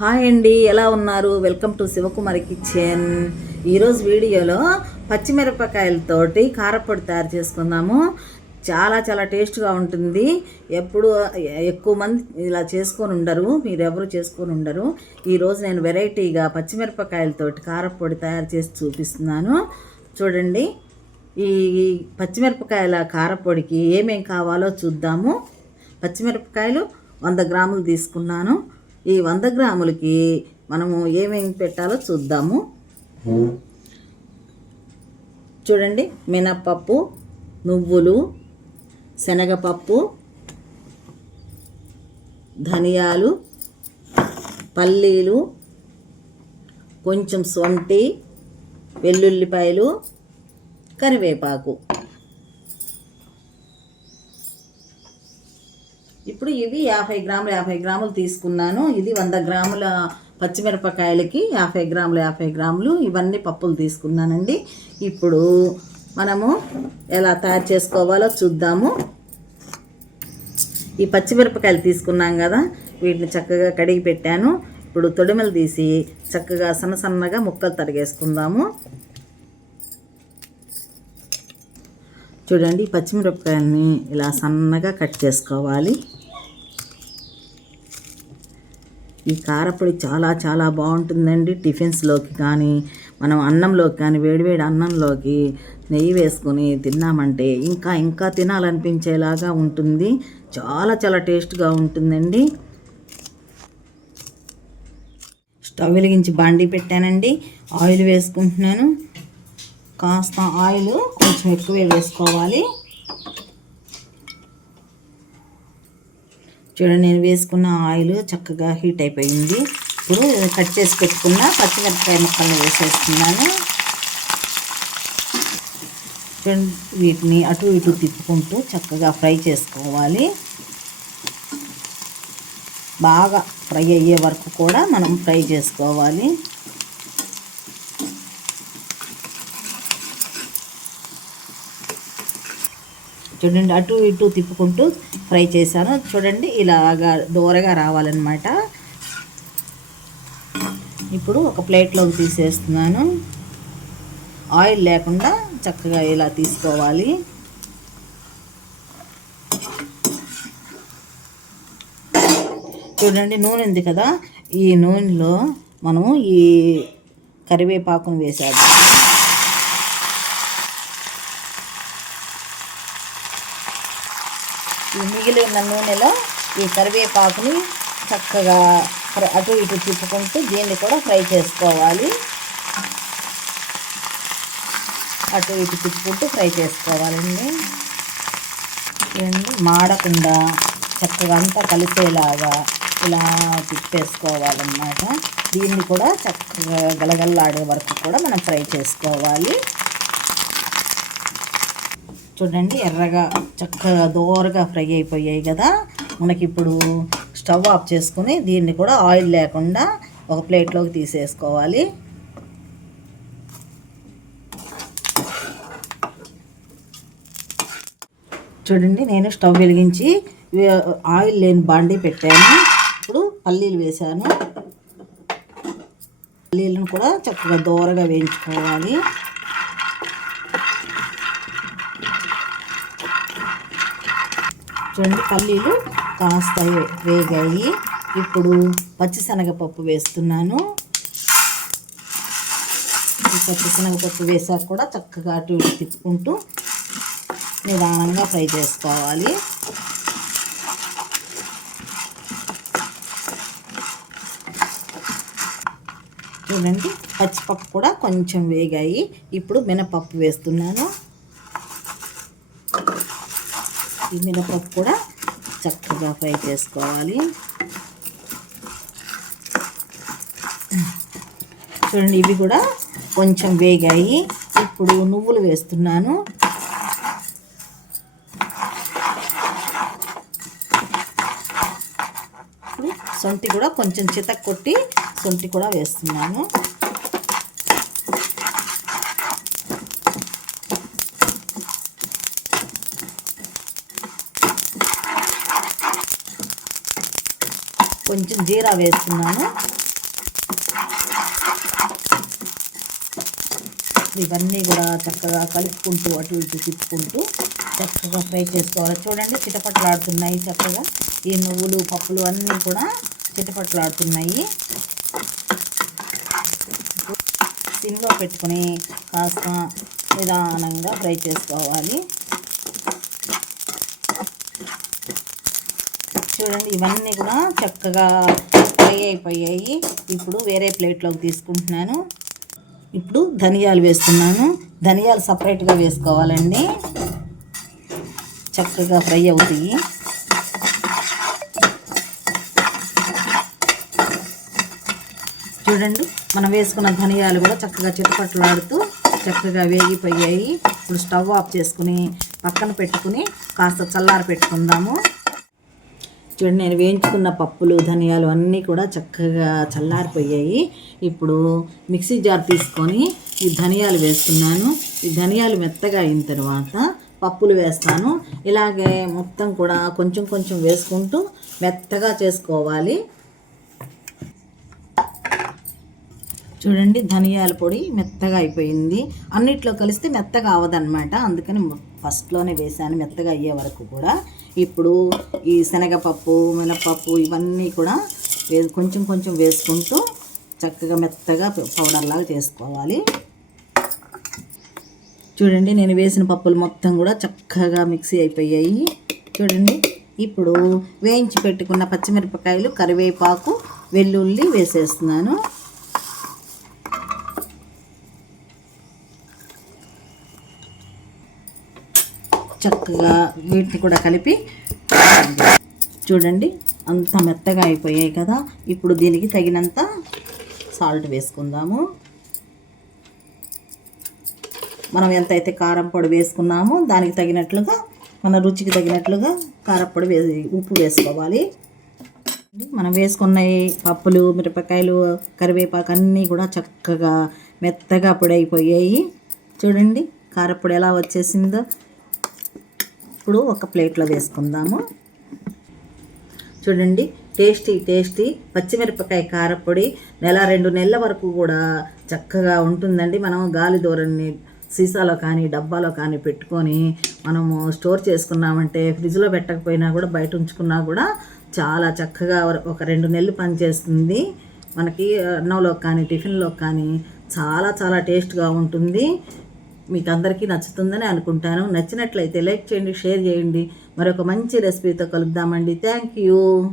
Hi అండి ఎలా ఉన్నారు? Welcome to Sivakumari kitchen. ఈరోజు వీడియోలో పచ్చిమిరపకాయలతోటి కారపొడి తయారు చేసుకుందాము. చాలా చాలా టేస్ట్గా ఉంటుంది. ఎప్పుడు ఎక్కువ మంది ఇలా చేసుకొని ఉండరు. మీరు ఎవరు చేసుకొని ఉండరు. ఈరోజు నేను వెరైటీగా పచ్చిమిరపకాయలతోటి కారపొడి తయారు చేసి చూపిస్తున్నాను. చూడండి ఈ పచ్చిమిరపకాయల కారపొడికి ఏమేం కావాలో చూద్దాము. పచ్చిమిరపకాయలు వంద గ్రాములు తీసుకున్నాను. ఈ వంద గ్రాములకి మనము ఏమేమి పెట్టాలో చూద్దాము. చూడండి మినప్పప్పు నువ్వులు శనగపప్పు ధనియాలు పల్లీలు కొంచెం సొంటి వెల్లుల్లిపాయలు కరివేపాకు. ఇప్పుడు ఇవి యాభై గ్రాములు యాభై గ్రాములు తీసుకున్నాను. ఇది వంద గ్రాముల పచ్చిమిరపకాయలకి యాభై గ్రాములు యాభై గ్రాములు ఇవన్నీ పప్పులు తీసుకున్నానండి. ఇప్పుడు మనము ఎలా తయారు చేసుకోవాలో చూద్దాము. ఈ పచ్చిమిరపకాయలు తీసుకున్నాం కదా వీటిని చక్కగా కడిగి పెట్టాను. ఇప్పుడు తొడిమలు తీసి చక్కగా సన్న సన్నగా ముక్కలు తరిగేసుకుందాము. చూడండి పచ్చిమిరపకాయలని ఇలా సన్నగా కట్ చేసుకోవాలి. ఈ కారపొడి చాలా చాలా బాగుంటుందండి. టిఫిన్స్లోకి కానీ మనం అన్నంలోకి కానీ వేడివేడి అన్నంలోకి నెయ్యి వేసుకొని తిన్నామంటే ఇంకా ఇంకా తినాలనిపించేలాగా ఉంటుంది. చాలా చాలా టేస్ట్గా ఉంటుందండి. స్టవ్ వెలిగించి బాండీ పెట్టానండి. ఆయిల్ వేసుకుంటున్నాను. కాస్త ఆయిల్ కొంచెం ఎక్కువే వేసుకోవాలి. చూడండి నేను వేసుకున్న ఆయిల్ చక్కగా హీట్ అయిపోయింది. ఇప్పుడు కట్ చేసి పెట్టుకున్న పచ్చిమిరపకాయ ముక్కల్ని వేసేస్తున్నాను. చూడండి వీటిని అటు ఇటు తిప్పుకుంటూ చక్కగా ఫ్రై చేసుకోవాలి. బాగా ఫ్రై అయ్యే వరకు కూడా మనం ఫ్రై చేసుకోవాలి. చూడండి అటు ఇటు తిప్పుకుంటూ ఫ్రై చేశాను. చూడండి ఇలాగా దూరగా రావాలన్నమాట. ఇప్పుడు ఒక ప్లేట్లోకి తీసేస్తున్నాను. ఆయిల్ లేకుండా చక్కగా ఇలా తీసుకోవాలి. చూడండి నూనె ఉంది కదా ఈ నూనెలో మనము ఈ కరివేపాకును వేసాము మిగిలిన నూనెలో ఈ కరివేపాకుని చక్కగా అటు ఇటు తిప్పుకుంటూ దీన్ని కూడా ఫ్రై చేసుకోవాలి. అటు ఇటు తిప్పుకుంటూ ఫ్రై చేసుకోవాలండి మాడకుండా చక్కగా అంతా కలిసేలాగా ఇలా తిప్పేసుకోవాలన్నమాట. దీన్ని కూడా చక్కగా గలగల్లాడే వరకు కూడా మనం ఫ్రై చేసుకోవాలి. చూడండి ఎర్రగా చక్కగా దోరగా ఫ్రై అయిపోయాయి కదా. మనకి ఇప్పుడు స్టవ్ ఆఫ్ చేసుకుని దీన్ని కూడా ఆయిల్ లేకుండా ఒక ప్లేట్లోకి తీసేసుకోవాలి. చూడండి నేను స్టవ్ వెలిగించి ఆయిల్ లేని బాండీ పెట్టాను. ఇప్పుడు పల్లీలు వేసాను పల్లీలను కూడా చక్కగా దోరగా వేయించుకోవాలి. చూడండి పల్లీలు కాస్త వేగాయి. ఇప్పుడు పచ్చిశనగపప్పు వేస్తున్నాను. పచ్చిశనగపప్పు వేసాక కూడా చక్కగా అటు ఇటు తిప్పుకుంటూ నిదానంగా ఫ్రై చేసుకోవాలి. చూడండి పచ్చిపప్పు కూడా కొంచెం వేగాయి. ఇప్పుడు మినపప్పు వేస్తున్నాను. ఈ మినపప్పు కూడా చక్కగా ఫ్రై చేసుకోవాలి. చూడండి ఇవి కూడా కొంచెం వేగాయి. ఇప్పుడు నువ్వులు వేస్తున్నాను. సొంటి కూడా కొంచెం చితక్ కొట్టి సొంటి కూడా వేస్తున్నాను. కొంచెం జీరా వేస్తున్నాను. ఇవన్నీ కూడా చక్కగా కలుపుకుంటూ అటు ఇటు తిప్పుకుంటూ చక్కగా ఫ్రై చేసుకోవాలి. చూడండి చిటపట్లాడుతున్నాయి చక్కగా. ఈ నువ్వులు పప్పులు అన్నీ కూడా చిటపట్లాడుతున్నాయి. సిమ్లో పెట్టుకుని కాస్త నిదానంగా ఫ్రై చేసుకోవాలి. చూడండి ఇవన్నీ కూడా చక్కగా ఫ్రై అయిపోయాయి. ఇప్పుడు వేరే ప్లేట్లోకి తీసుకుంటున్నాను. ఇప్పుడు ధనియాలు వేస్తున్నాను. ధనియాలు సపరేట్గా వేసుకోవాలండి. చక్కగా ఫ్రై అవుతాయి. చూడండి మనం వేసుకున్న ధనియాలు కూడా చక్కగా చిటపట్లాడుతూ చక్కగా వేగిపోయాయి. ఇప్పుడు స్టవ్ ఆఫ్ చేసుకుని పక్కన పెట్టుకుని కాస్త చల్లారి పెట్టుకుందాము చూడండి నేను వేయించుకున్న పప్పులు ధనియాలు అన్నీ కూడా చక్కగా చల్లారిపోయాయి. ఇప్పుడు మిక్సీ జార్ తీసుకొని ఈ ధనియాలు వేస్తున్నాను. ఈ ధనియాలు మెత్తగా అయిన తర్వాత పప్పులు వేస్తాను. ఇలాగే మొత్తం కూడా కొంచెం కొంచెం వేసుకుంటూ మెత్తగా చేసుకోవాలి. చూడండి ధనియాల పొడి మెత్తగా అయిపోయింది. అన్నిట్లో కలిస్తే మెత్తగా అవ్వదన్నమాట. అందుకని ఫస్ట్లోనే వేసాను మెత్తగా అయ్యే వరకు కూడా. ఇప్పుడు ఈ శనగపప్పు మినపప్పు ఇవన్నీ కూడా కొంచెం కొంచెం వేసుకుంటూ చక్కగా మెత్తగా పౌడర్ లాగా చేసుకోవాలి. చూడండి నేను వేసిన పప్పులు మొత్తం కూడా చక్కగా మిక్సీ అయిపోయాయి. చూడండి ఇప్పుడు వేయించి పెట్టుకున్న పచ్చిమిరపకాయలు కరివేపాకు వెల్లుల్లి వేసేస్తున్నాను. చక్కగా వీటిని కూడా కలిపి చూడండి అంత మెత్తగా అయిపోయాయి కదా. ఇప్పుడు దీనికి తగినంత సాల్ట్ వేసుకుందాము. మనం ఎంతైతే కారం పొడి వేసుకున్నామో దానికి తగినట్లుగా మన రుచికి తగినట్లుగా కారపొడి వే ఉప్పు వేసుకోవాలి. మనం వేసుకున్న పప్పులు మిరపకాయలు కరివేపాకు అన్నీ కూడా చక్కగా మెత్తగా పొడి అయిపోయాయి. చూడండి కారపొడి ఎలా వచ్చేసిందో. ఇప్పుడు ఒక ప్లేట్లో వేసుకుందాము. చూడండి టేస్టీ టేస్టీ పచ్చిమిరపకాయ కారపొడి నెల రెండు నెలల వరకు కూడా చక్కగా ఉంటుందండి. మనం గాలి దూరాన్ని సీసాలో కానీ డబ్బాలో కానీ పెట్టుకొని మనము స్టోర్ చేసుకున్నామంటే ఫ్రిడ్జ్లో పెట్టకపోయినా కూడా బయట ఉంచుకున్నా కూడా చాలా చక్కగా ఒక రెండు నెలలు పనిచేస్తుంది. మనకి అన్నంలో కానీ టిఫిన్లో కానీ చాలా చాలా టేస్ట్గా ఉంటుంది. మీకు అందరికీ నచ్చుతుందని అనుకుంటాను. నచ్చినట్లయితే లైక్ చేయండి షేర్ చేయండి. మరొక మంచి రెసిపీతో కలుద్దామండి. Thank you.